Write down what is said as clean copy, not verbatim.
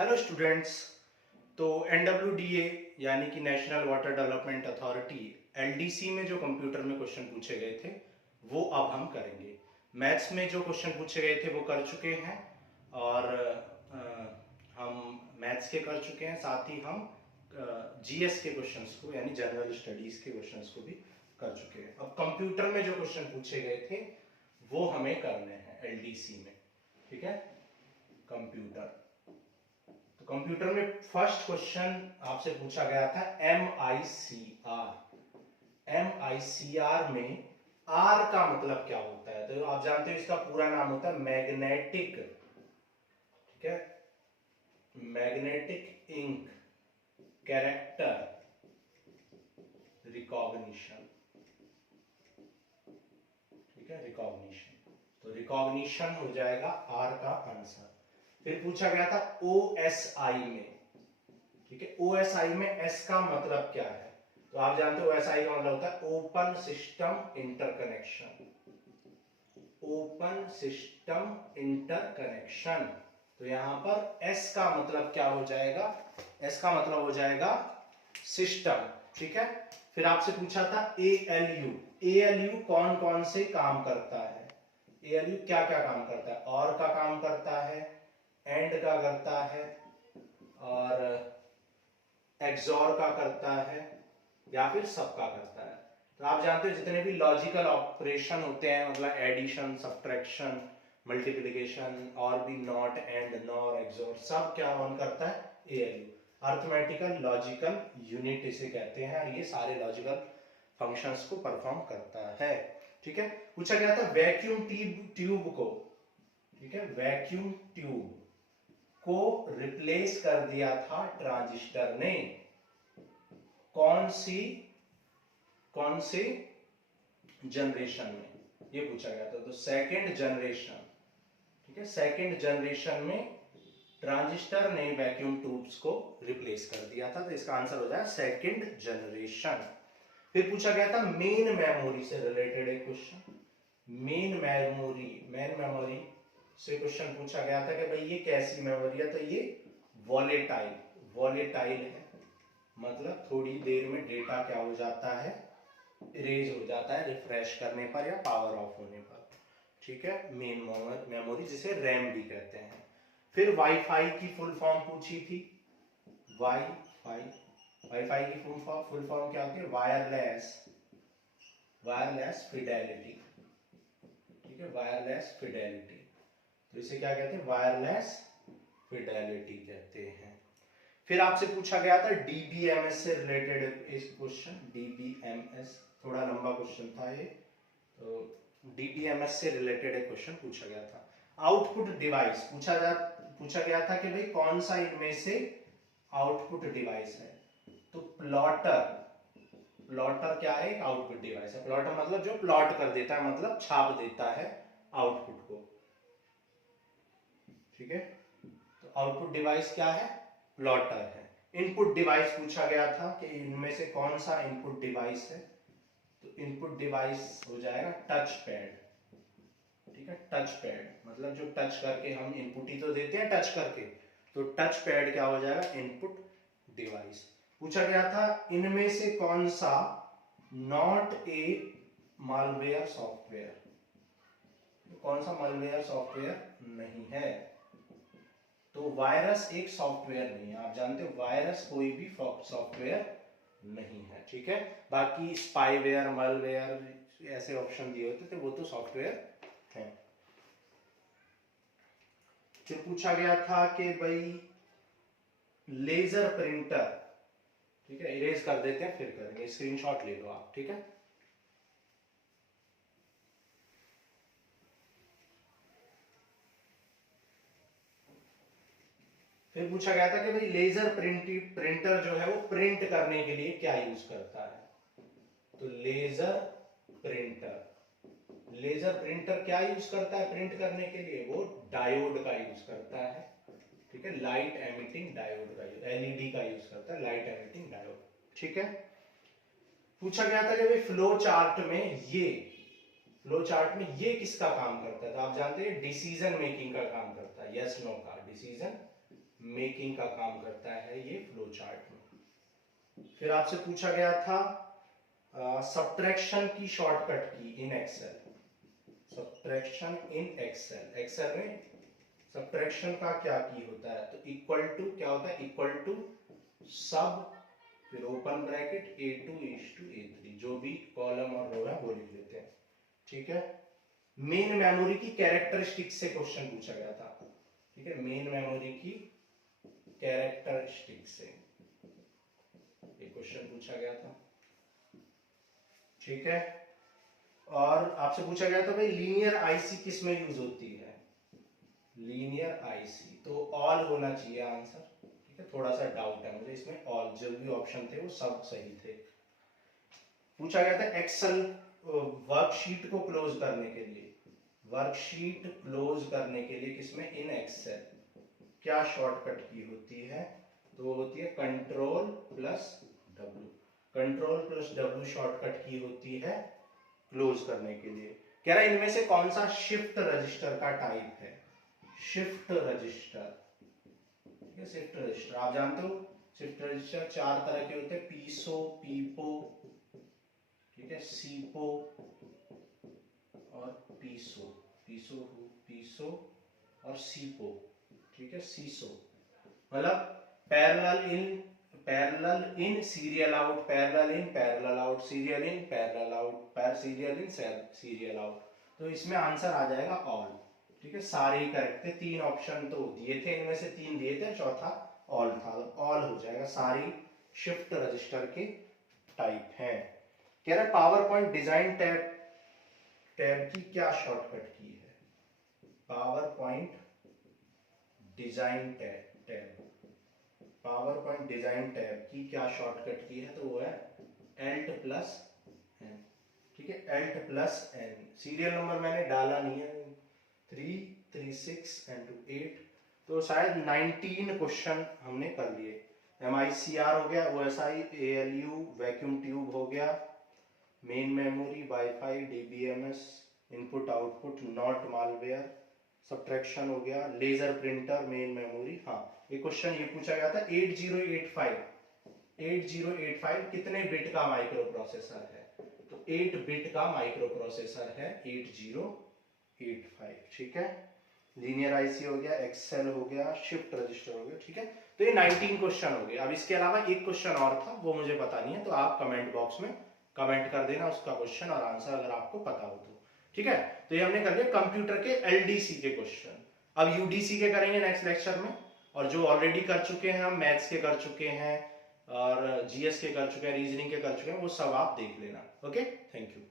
Hello students. तो NWDA यानी कि national water development authority LDC में जो कंप्यूटर में क्वेश्चन पूछे गए थे वो अब हम करेंगे। मैथ्स में जो क्वेश्चन पूछे गए थे वो कर चुके हैं और हम मैथ्स के कर चुके हैं, साथ ही हम GS के क्वेश्चंस को यानी जनरल स्टडीज के क्वेश्चंस को भी कर चुके हैं। अब कंप्यूटर में जो क्वेश्चन पूछे गए थे वो हमें करने हैं LDC में, ठीक है। कंप्यूटर, तो कंप्यूटर में फर्स्ट क्वेश्चन आपसे पूछा गया था MICR में R का मतलब क्या होता है? तो आप जानते हो इसका पूरा नाम होता है मैग्नेटिक, ठीक है, मैग्नेटिक इंक कैरेक्टर रिकॉग्निशन, ठीक है, रिकॉग्निशन। तो रिकॉग्निशन हो जाएगा R का आंसर। फिर पूछा गया था OSI में, ठीक है, OSI में S का मतलब क्या है? तो आप जानते हो OSI का मतलब होता है open system interconnection, open system interconnection. तो यहां पर S का मतलब क्या हो जाएगा? S का मतलब हो जाएगा सिस्टम, ठीक है। फिर आपसे पूछा था ALU कौन कौन से काम करता है? ALU क्या क्या काम करता है? और का काम करता है, एंड का करता है, और एक्सॉर का करता है, या फिर सबका करता है। तो आप जानते हो जितने भी लॉजिकल ऑपरेशन होते हैं, मतलब एडिशन, सब्ट्रैक्शन, मल्टीप्लिकेशन और भी नॉट, एंड, नॉर, एक्सॉर, सब क्या ऑन करता है? ALU, अर्थमेटिकल लॉजिकल यूनिट इसे कहते हैं, और ये सारे लॉजिकल फंक्शंस को परफॉर्म करता है, ठीक है। पूछा गया था वैक्यूम ट्यूब को, ठीक है, वैक्यूम ट्यूब को रिप्लेस कर दिया था ट्रांजिस्टर ने कौन सी जनरेशन में? ये पूछा गया था। तो सेकंड जनरेशन, ठीक है, सेकंड जनरेशन में ट्रांजिस्टर ने वैक्यूम ट्यूब्स को रिप्लेस कर दिया था। तो इसका आंसर हो जाएगा सेकंड जनरेशन। फिर पूछा गया था मेन मेमोरी से रिलेटेड एक क्वेश्चन, मेन मेमोरी से क्वेश्चन पूछा गया था कि भाई ये कैसी मेमोरी है? तो ये वॉलेटाइल है, मतलब थोड़ी देर में डेटा क्या हो जाता है? इरेज हो जाता है रिफ्रेश करने पर या पावर ऑफ होने पर, ठीक है। मेन मेमोरी जिसे रैम भी कहते हैं। फिर वाईफाई की फुल फॉर्म पूछी थी, वाईफाई की फुल फॉर्म क्या होती है? वायरलेस फिडेलिटी, ठीक है, वायरलेस फिडेलिटी। तो इसे क्या कहते हैं? वायरलेस फिडेलिटी कहते हैं। फिर आपसे पूछा गया था DBMS से रिलेटेड इस क्वेश्चन, DBMS थोड़ा लंबा क्वेश्चन था ये, तो DBMS से रिलेटेड एक क्वेश्चन पूछा गया था। आउटपुट डिवाइस पूछा गया था कि भाई कौन सा इनमें से आउटपुट डिवाइस है? तो प्लॉटर क्या है? एक आउटपुट डिवाइस है। प्लॉटर मतलब जो प्लॉट कर देता है, मतलब छाप देता है आउटपुट को, ठीक है। तो आउटपुट डिवाइस क्या है? प्लॉटर है। इनपुट डिवाइस पूछा गया था कि इनमें से कौन सा इनपुट डिवाइस है? तो इनपुट डिवाइस हो जाएगा टच पैड, ठीक है, टच पैड मतलब जो टच करके हम इनपुट ही तो देते हैं टच करके, तो टच पैड क्या हो जाएगा? Input device. पूछा गया था इनमें से कौन सा नॉट ए मालवेयर सॉफ्टवेयर, कौन सा मालवेयर सॉफ्टवेयर नहीं है? तो वायरस एक सॉफ्टवेयर नहीं है। आप जानते हो वायरस कोई भी सॉफ्टवेयर नहीं है, ठीक है। बाकी स्पाईवेयर, मलवेयर ऐसे ऑप्शन दिए होते थे, वो तो सॉफ्टवेयर है। फिर पूछा गया था कि भाई लेजर प्रिंटर, ठीक है, इरेज कर देते हैं फिर करेंगे, स्क्रीनशॉट ले लो आप, ठीक है। फिर पूछा गया था कि भाई लेजर प्रिंटर जो है वो प्रिंट करने के लिए क्या यूज करता है? तो लेजर प्रिंटर क्या यूज करता है प्रिंट करने के लिए? वो डायोड का यूज करता है, ठीक है, लाइट एमिटिंग डायोड का, LED का यूज करता है, लाइट एमिटिंग डायोड, ठीक है। पूछा गया था कि भाई फ्लो चार्ट में ये किसका काम करता है? तो आप जानते हैं डिसीजन मेकिंग का काम करता है, यस नो का, डिसीजन मेकिंग का काम करता है ये फ्लो चार्ट में। फिर आपसे पूछा गया था सब्ट्रैक्शन की shortcut key in Excel, subtraction in Excel. Excel में सब्ट्रैक्शन का क्या की होता है, तो इक्वल टू क्या होता है, इक्वल टू सब फिर ओपन ब्रैकेट A2 A3, जो भी कॉलम और रो है वो लिख लेते हैं, ठीक है। मेन मेमोरी की कैरेक्टरिस्टिक से क्वेश्चन पूछा गया था, ठीक है, मेन मेमोरी की कैरेक्टरिस्टिक से एक क्वेश्चन पूछा गया था, ठीक है। और आपसे पूछा गया था भाई लीनियर आईसी किस में यूज होती है, लीनियर आईसी, तो ऑल होना चाहिए आंसर, ठीक है। थोड़ा सा डाउट है मुझे इसमें, ऑल जो भी ऑप्शन थे वो सब सही थे। पूछा गया था एक्सेल वर्कशीट को क्लोज करने के लिए, वर्कशीट क्लोज करने के लिए किसमें, इन एक्सेल क्या शॉर्टकट की होती है, तो वो होती है control plus W, control plus W shortcut की होती है क्लोज करने के लिए। कह रहा है इनमें से कौन सा शिफ्ट रजिस्टर का टाइप है, शिफ्ट रजिस्टर, ठीक है। शिफ्ट रजिस्टर आप जानते हो, शिफ्ट रजिस्टर चार तरह के होते हैं, पीसो, पीपो, ठीक है, सीपो और पीसो, पीसो पीसो और सीपो, ठीक है, सीसो। मतलब parallel in serial out, parallel in parallel out, serial in parallel out, serial in serial out. तो इसमें आंसर आ जाएगा ऑल, ठीक है। सारे ही करेक्ट थे, तीन ऑप्शन तो दिए थे, इनमें से तीन दिए थे, चौथा ऑल था, ऑल हो जाएगा। सारी शिफ्ट रजिस्टर के टाइप हैं। कह रहा है power point design tab, tab की क्या शॉर्टकट की है, power point design tab, power point design tab की क्या शॉर्टकट की है, तो वो है Alt प्लस N, ठीक है, Alt plus N। Serial number मैंने डाला नहीं है, 3, 3, 6 and 8, तो शायद 19 क्वेश्चन हमने कर लिए। MICR हो गया, OSI, ALU, वैक्यूम ट्यूब हो गया, main memory, wifi, DBMS, input output, not malware, subtraction हो गया, लेजर प्रिंटर, मेन मेमोरी। हाँ एक क्वेश्चन ये पूछा गया था 8085 कितने बिट का माइक्रो प्रोसेसर है, तो 8 बिट का माइक्रो प्रोसेसर है 8085, ठीक है। लीनियर आईसी हो गया, एक्सेल हो गया, शिफ्ट रजिस्टर हो गया, ठीक है। तो ये 19 क्वेश्चन हो गए। अब इसके अलावा एक क्वेश्चन और था, वो मुझे पता नहीं है, तो आप कमेंट बॉक्स में कमेंट कर देना उसका क्वेश्चन और आंसर अगर आपको पता हो तो, ठीक है। तो ये हमने कर लिया कंप्यूटर के एलडीसी के क्वेश्चन। अब यूडीसी के करेंगे नेक्स्ट लेक्चर में, और जो ऑलरेडी कर चुके हैं हम, मैथ्स के कर चुके हैं और जीएस के कर चुके हैं, रीजनिंग के कर चुके हैं, वो सब आप देख लेना। Okay, thank you.